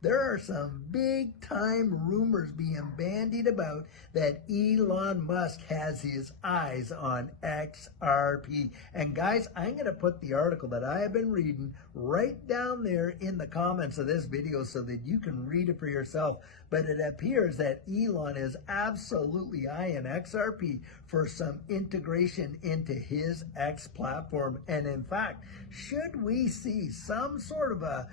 there are some big time rumors being bandied about that Elon Musk has his eyes on XRP. And guys, I'm going to put the article that I have been reading right down there in the comments of this video so that you can read it for yourself. But it appears that Elon is absolutely eyeing XRP for some integration into his X platform. And in fact, should we see some sort of a,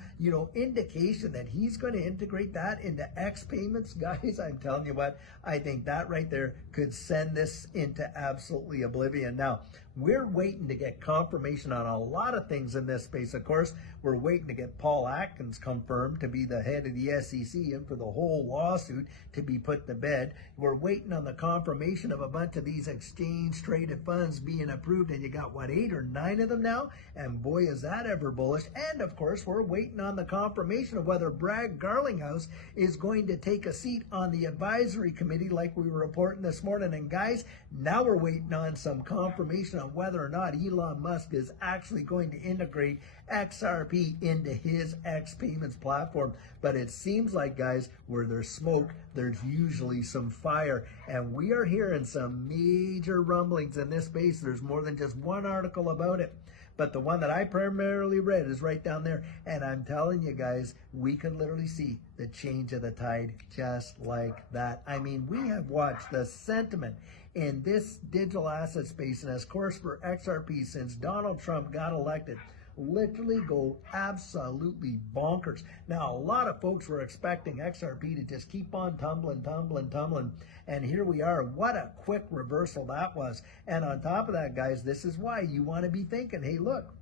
indication that he's going to integrate that into X payments, guys, I'm telling you what, I think that right there could send this into absolutely oblivion. Now, we're waiting to get confirmation on a lot of things in this space. Of course, we're waiting to get Paul Atkins confirmed to be the head of the SEC and for the whole lawsuit to be put to bed. We're waiting on the confirmation of a bunch of these exchange-traded funds being approved, and you got, what, 8 or 9 of them now? And boy, is that ever bullish. And, of course, we're waiting on the confirmation of whether Brad Garlinghouse is going to take a seat on the advisory committee like we were reporting this morning. And, guys, now we're waiting on some confirmation on whether or not Elon Musk is actually going to integrate XRP into his X payments platform. But it seems like, guys, where there's smoke, there's usually some fire. And we are hearing some major rumblings in this space. There's more than just one article about it. But the one that I primarily read is right down there. And I'm telling you guys, we can literally see the change of the tide just like that. I mean, we have watched the sentiment in this digital asset space, and of course for XRP, since Donald Trump got elected, literally go absolutely bonkers. Now, a lot of folks were expecting XRP to just keep on tumbling. And here we are. What a quick reversal that was. And on top of that, guys, this is why you want to be thinking, hey, look,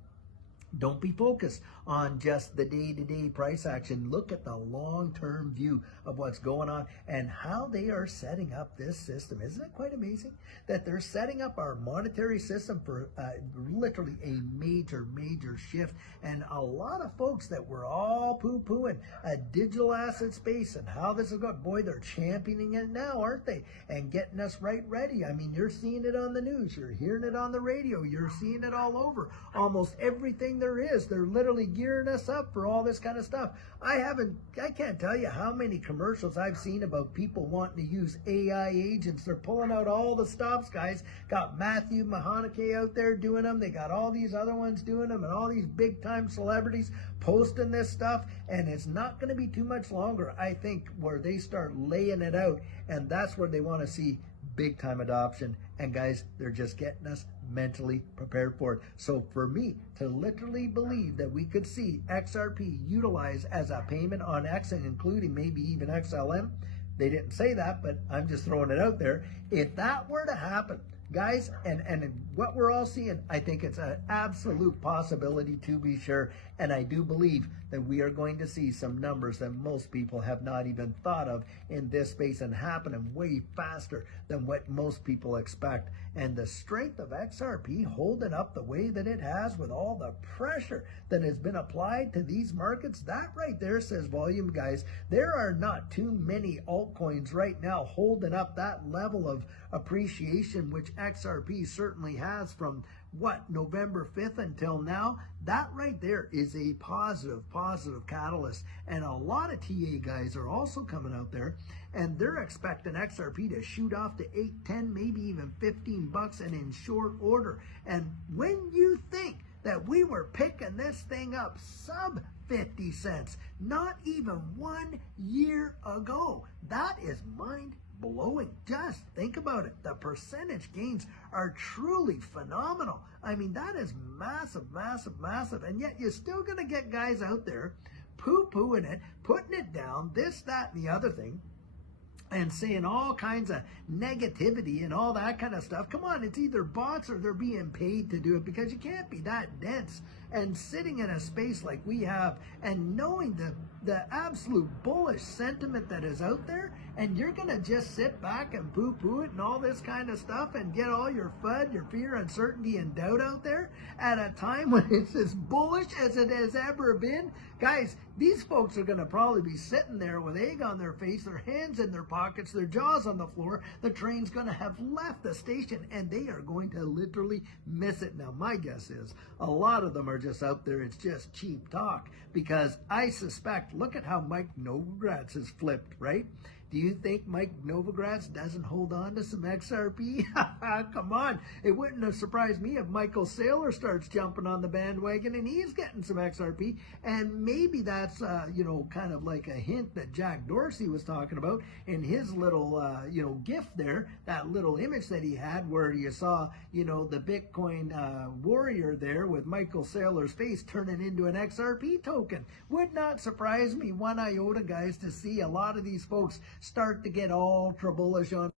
don't be focused on just the day-to-day price action. Look at the long-term view of what's going on and how they are setting up this system. Isn't it quite amazing that they're setting up our monetary system for literally a major shift? And a lot of folks that were all poo-pooing a digital asset space and how this is going, boy, they're championing it now, aren't they? And getting us right ready. I mean, you're seeing it on the news. You're hearing it on the radio. You're seeing it all over. Almost everything there is, they're literally gearing us up for all this kind of stuff. I can't tell you how many commercials I've seen about people wanting to use AI agents. They're pulling out all the stops, guys. Got Matthew McConaughey out there doing them. They got all these other ones doing them, and all these big time celebrities posting this stuff. And it's not going to be too much longer, I think, where they start laying it out, and that's where they want to see big time adoption. And guys, they're just getting us mentally prepared for it. So for me to literally believe that we could see XRP utilized as a payment on X, and including maybe even XLM, they didn't say that, but I'm just throwing it out there. If that were to happen, guys, and what we're all seeing, I think it's an absolute possibility, to be sure. And I do believe that we are going to see some numbers that most people have not even thought of in this space, and happening way faster than what most people expect. And the strength of XRP holding up the way that it has with all the pressure that has been applied to these markets, that right there says volume, guys. There are not too many altcoins right now holding up that level of appreciation, which XRP certainly has from November 5th until now. That right there is a positive catalyst. And a lot of TA guys are also coming out there, and they're expecting XRP to shoot off to 8, 10, maybe even 15 bucks, and in short order. And when you think that we were picking this thing up sub 50 cents, not even 1 year ago, that is mind-blowing. Just think about it. The percentage gains are truly phenomenal. I mean, that is massive. And yet you're still going to get guys out there poo-pooing it, putting it down, this, that, and the other thing, and saying all kinds of negativity and all that kind of stuff. Come on, it's either bots or they're being paid to do it, because you can't be that dense and sitting in a space like we have and knowing the absolute bullish sentiment that is out there, and you're going to just sit back and poo-poo it and all this kind of stuff and get all your FUD, your fear, uncertainty, and doubt out there at a time when it's as bullish as it has ever been. Guys, these folks are going to probably be sitting there with egg on their face, their hands in their pockets, their jaws on the floor. The train's going to have left the station, and they are going to literally miss it. Now, my guess is a lot of them are just out there, it's just cheap talk, because I suspect, look at how Mike Novogratz has flipped, right? Do you think Mike Novogratz doesn't hold on to some XRP? Come on. It wouldn't have surprised me if Michael Saylor starts jumping on the bandwagon and he's getting some XRP. And maybe that's, kind of like a hint that Jack Dorsey was talking about in his little, gift there, that little image that he had where you saw, the Bitcoin warrior there with Michael Saylor's face turning into an XRP token. Would not surprise me one iota, guys, to see a lot of these folks start to get ultra bullish on